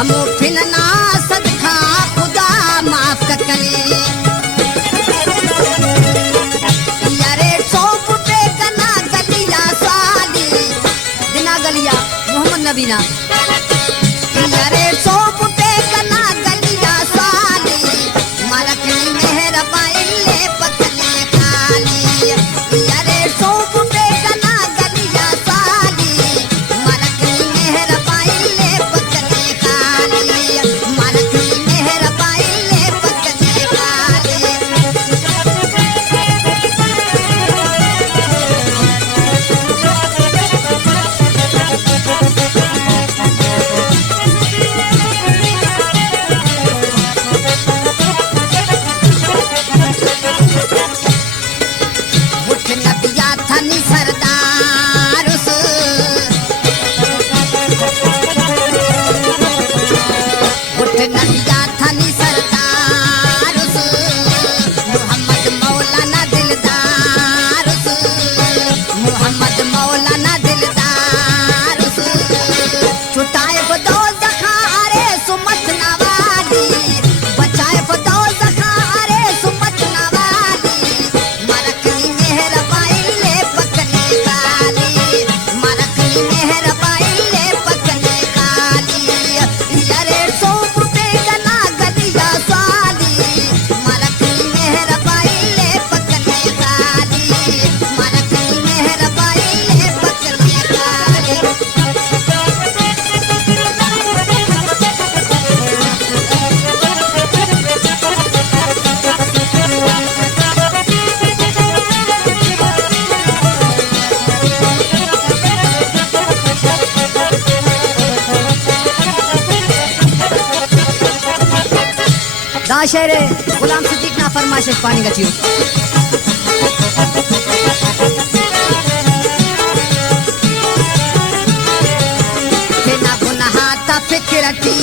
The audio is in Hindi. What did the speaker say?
हम फिनना सदका खुदा माफ ककले यारे सौ पुटे कना गलिया साली दिना गलिया मोहम्मद नबीना यारे सौ पुटे कना गलिया साली मालकनी मेहर पाइले पकने खाली यारे सौ पुटे कना गलिया साली मालकनी मेहर पाइले पकने खाली मालकनी मेहर पाइले पकने खाली उठ नबिया थनी सरदार उठ नबिया थनी सरदार मोहम्मद मौलाना दिलदार मोहम्मद मौलाना दिलदार छुटाए बदो जखारे सुमत नवाली बचाए बदो जखारे सुमत नवाली मालकनी मेहर पाइले पकने काली मालकनी मेहर पाइले पकने काली यारे सौ पुटे कना गलिया साली मालकनी मेहर पाइले पकने काली मालकनी मेहर पाइले पकने काली दाशेरे गुलाम सिद्दीक ना फरमाइश पानी का चियो बिना गुनाह ता फिक्रती